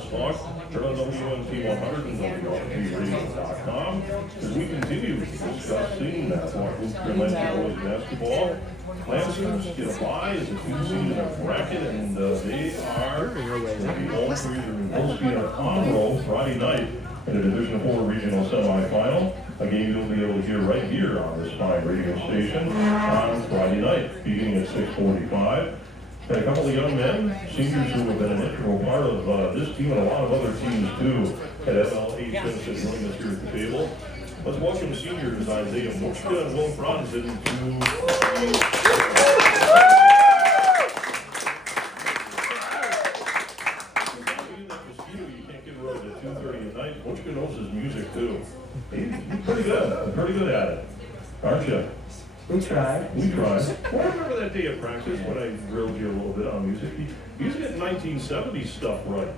sports talk. Turn on WMT 100 and WMTRadio.com as we continue discussing that Womt boys basketball. Lancers get a bye as a 2 seed in their bracket, and they are going to be home for either Womt or Conroe Friday night in a Division 4 regional semifinal. A game you'll be able to hear right here on this fine radio station on Friday night, beginning at 6:45. And a couple of young men, seniors who have been an integral part of this team and a lot of other teams too, at FL8 since they joined us here at the table. Let's welcome seniors Isaiah Muchka and Will Bronson to Muchka knows his music too. He's pretty good at it, aren't you? We tried. Well, I remember that day at practice when I drilled you a little bit on music. He's getting 1970s stuff right.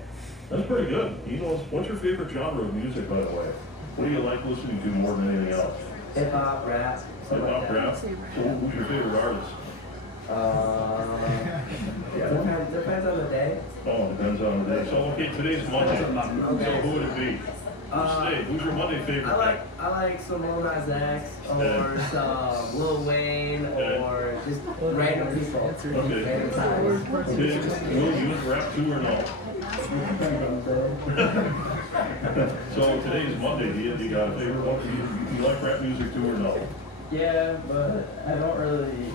That's pretty good. He knows. What's your favorite genre of music, by the way? What do you like listening to more than anything else? Hip hop, rap. Hip-hop, rap? So who's your favorite artist? Depends on the day. Oh, depends on the day. So, okay, today's Monday. So who would it be? Who's your Monday favorite? I like some Lil Nas X or some Lil Wayne or just random people. Okay. Will you use rap too or no? So today's Monday. Do you got a favorite one? Do you like rap music too or no? Yeah, but I don't really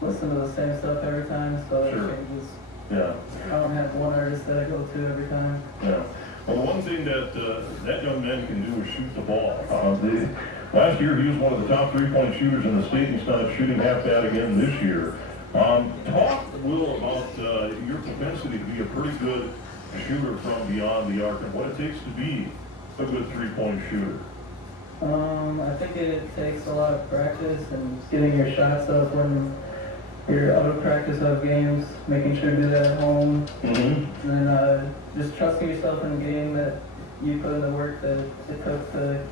listen to the same stuff every time, so it changes. Yeah. I don't have one artist that I go to every time. Yeah. Well, the one thing that that young man can do is shoot the ball. Last year, he was one of the top three-point shooters in the state, and he's not shooting half that again this year. Talk, Will, about your propensity to be a pretty good shooter from beyond the arc and what it takes to be a good three-point shooter. I think it takes a lot of practice and getting your shots up when you're out of practice of games, making sure to do that at home, and then just trusting yourself in the game that you put in the work that it took to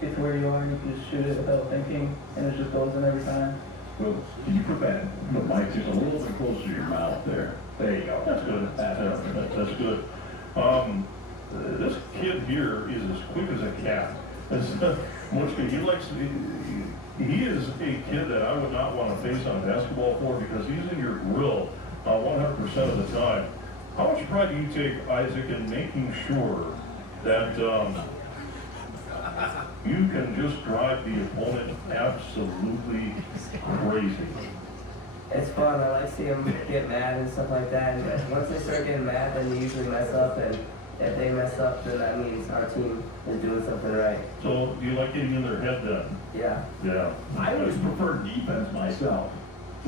get to where you are, and you can just shoot it without thinking, and it just goes in every time. Well, can you put the mic just a little bit closer to your mouth there? There you go. That's good. That's good. This kid here is as quick as a cat. He is a kid that I would not want to face on a basketball court because he's in your grill 100% of the time. How much pride do you take, Isaac, in making sure that you can just drive the opponent absolutely crazy? It's fun. I like seeing them get mad and stuff like that. And once they start getting mad, then they usually mess up. And if they mess up, then that means our team is doing something right. So do you like getting in their head then? Yeah. Yeah. I always preferred defense myself.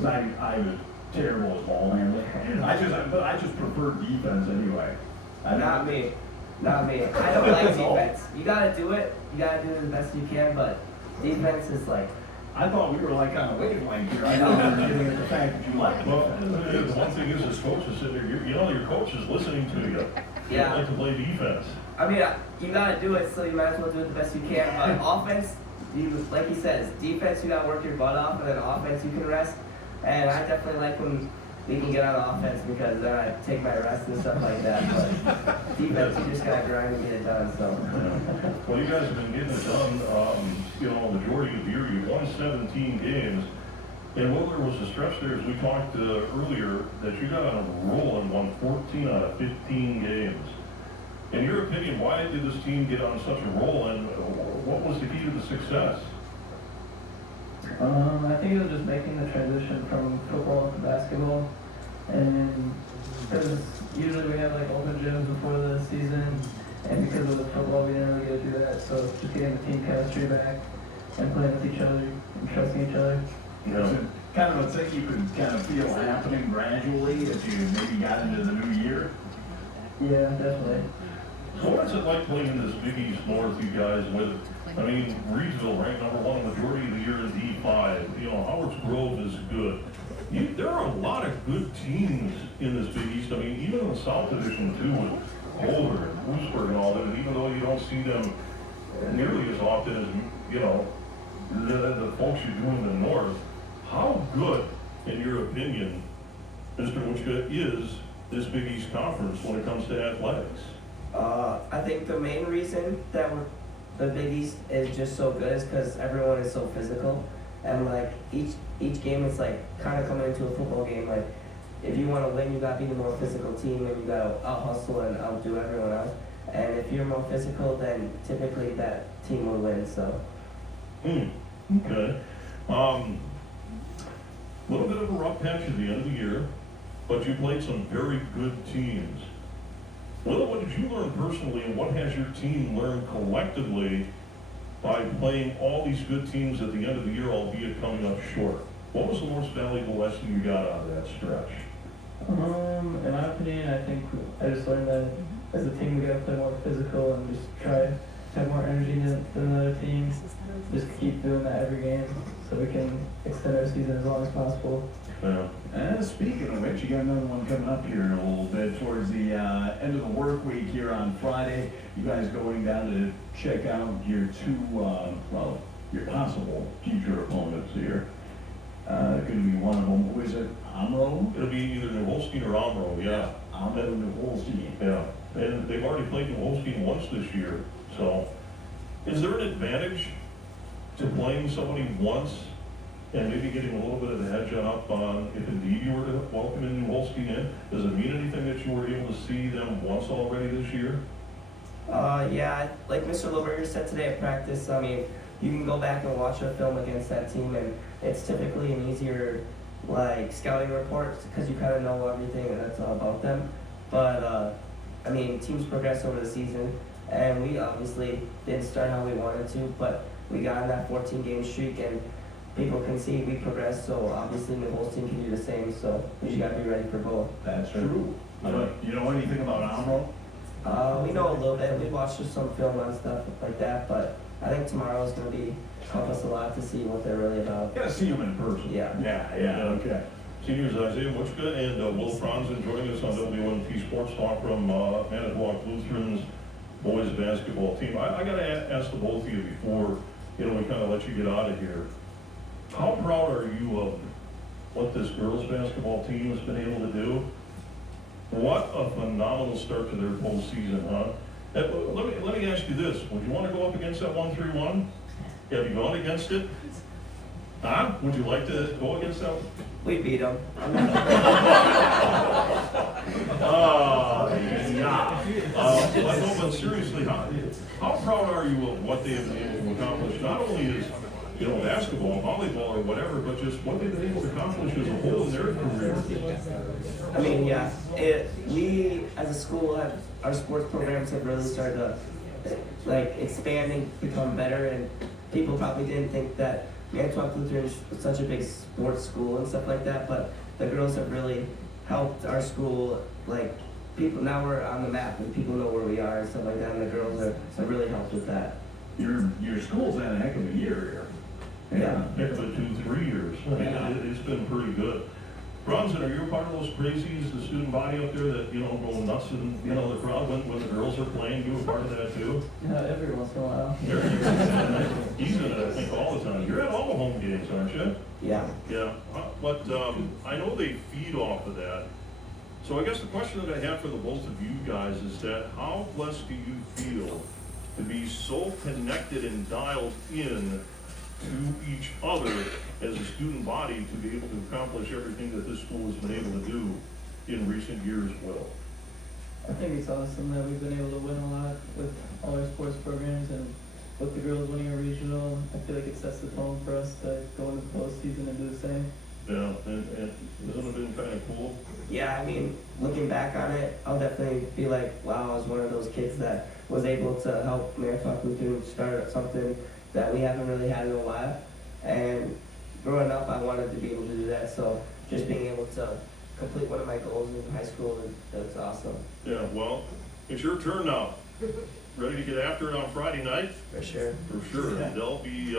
I was terrible at ball handling. But I just prefer defense anyway. Not me. I don't like defense. You gotta do it. You gotta do it as best you can. But defense is like. I thought we were like on a wavelength here. I know you're getting at the fact that you like defense. The one thing is, as coaches sit there, your coach is listening to you. Yeah. You like to play defense. I mean, you gotta do it, so you might as well do it the best you can. But offense, like he says, defense you gotta work your butt off, and then offense you can rest. And I definitely like when we can get on offense because then I take my rest and stuff like that. But defense, you just gotta grind and get it done. So. Well, you guys have been getting it done. The majority of the year. You've won 17 games. And well, there was a stretch there, as we talked earlier, that you got on a roll and won 14 out of 15 games. In your opinion, why did this team get on such a roll, and what was the key to the success? I think it was just making the transition from football to basketball, and because usually we have like open gyms before the season, and because of the football we didn't really get to do that, so just getting the team chemistry back and playing with each other and trusting each other. Yeah. So kind of a thing you could kind of feel happening gradually as you maybe got into the new year? Yeah, definitely. So what's it like playing in this Big East North, you guys, with, I mean, Reedsville ranked #1 the majority of the year in D5. Howard's Grove is good. There are a lot of good teams in this Big East. I mean, even in the South Division, too, with Boulder and Lewisburg and all that, and even though you don't see them nearly as often as, the folks you do in the North, how good, in your opinion, Mr. Muchka, is this Big East Conference when it comes to athletics? I think the main reason that the Big East is just so good is because everyone is so physical, and like each game is like kind of coming into a football game. Like if you want to win, you got to be the more physical team, and you got to out hustle and outdo everyone else. And if you're more physical, then typically that team will win. So. Okay. A little bit of a rough patch at the end of the year, but you played some very good teams. What did you learn personally, and what has your team learned collectively by playing all these good teams at the end of the year, albeit coming up short? What was the most valuable lesson you got out of that stretch? In my opinion, I think I just learned that as a team we gotta play more physical and just try to have more energy than the other teams. Just keep doing that every game so we can extend our season as long as possible. Yeah. And speaking of which, you got another one coming up here in a little bit towards the end of the work week here on Friday. You guys going down to check out your two, your possible future opponents here. Going to be one of them. Who is it? Amro? It'll be either New Holstein or Amro, yeah. Amro and New Holstein. Yeah. And they've already played New Holstein once this year, so is there an advantage to playing somebody once and maybe getting a little bit of a hedge up on if indeed you were to welcome in New Holstein in? Does it mean anything that you were able to see them once already this year? Yeah, like Mr. Loberger said today at practice, I mean, you can go back and watch a film against that team, and it's typically an easier, like, scouting report because you kind of know everything that's about them. But, I mean, teams progress over the season, and we obviously didn't start how we wanted to, but we got on that 14-game streak, and people can see we progressed, so obviously the whole team can do the same, so we just got to be ready for both. That's true. You know anything about Amro? We know a little bit. We watched some film on stuff like that, but I think tomorrow is going to help us a lot to see what they're really about. You gotta see them in person. Yeah. Yeah, okay. Seniors Isaiah Wutschka and Will Franzen joining us on WNP Sports Talk from Manitowoc Lutheran's boys basketball team. I got to ask the both of you before we kind of let you get out of here. How proud are you of what this girls basketball team has been able to do? What a phenomenal start to their postseason, huh? Let me ask you this. Would you want to go up against that 1-3-1? Have you gone against it? Huh? Would you like to go against that? We beat them. But seriously, how proud are you of what they have been able to accomplish? Not only is basketball, volleyball, or whatever, but just what they've been able to accomplish as a whole in their career. I mean, yeah. We, as a school, our sports programs have really started to expand and become better. And people probably didn't think that Manitowoc Lutheran was such a big sports school and stuff like that. But the girls have really helped our school. People now we're on the map and people know where we are and stuff like that. And the girls have really helped with that. Your school's had a heck of a year here. Yeah. Heck of a 2-3 years. I mean, Yeah. it's been pretty good. Bronson, are you a part of those crazies, the student body up there that, go nuts in, the crowd when the girls are playing? You a part of that too? Yeah, every once in a while. He's in it, I think, all the time. You're at all the home games, aren't you? Yeah. Yeah, but I know they feed off of that. So I guess the question that I have for the both of you guys is that how blessed do you feel to be so connected and dialed in to each other as a student body to be able to accomplish everything that this school has been able to do in recent years, Will? I think it's awesome that we've been able to win a lot with all our sports programs, and with the girls winning a regional, I feel like it sets the tone for us to go into the postseason and do the same. Yeah, and hasn't it been kind of cool? Yeah, I mean, looking back on it, I'll definitely be like, wow, I was one of those kids that was able to help Manitowoc Lutheran start something that we haven't really had in a while. And growing up, I wanted to be able to do that. So just being able to complete one of my goals in high school, that's awesome. Yeah, well, it's your turn now. Ready to get after it on Friday night? For sure. For sure. And they'll be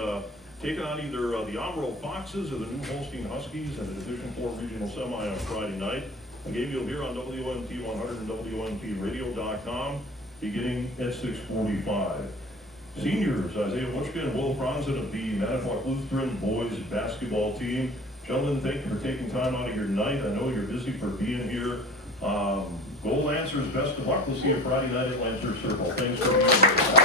taking on either the Amro Foxes or the New Holstein Huskies in the Division IV Regional Semi on Friday night. A game you'll hear on WNT 100 and WNTradio.com beginning at 6:45. Seniors, Isaiah Wutschka and Will Franzen of the Manitowoc Lutheran boys basketball team. Gentlemen, thank you for taking time out of your night. I know you're busy for being here. Go Lancers, best of luck. We'll see you Friday night at Lancers Circle. Thanks for being here.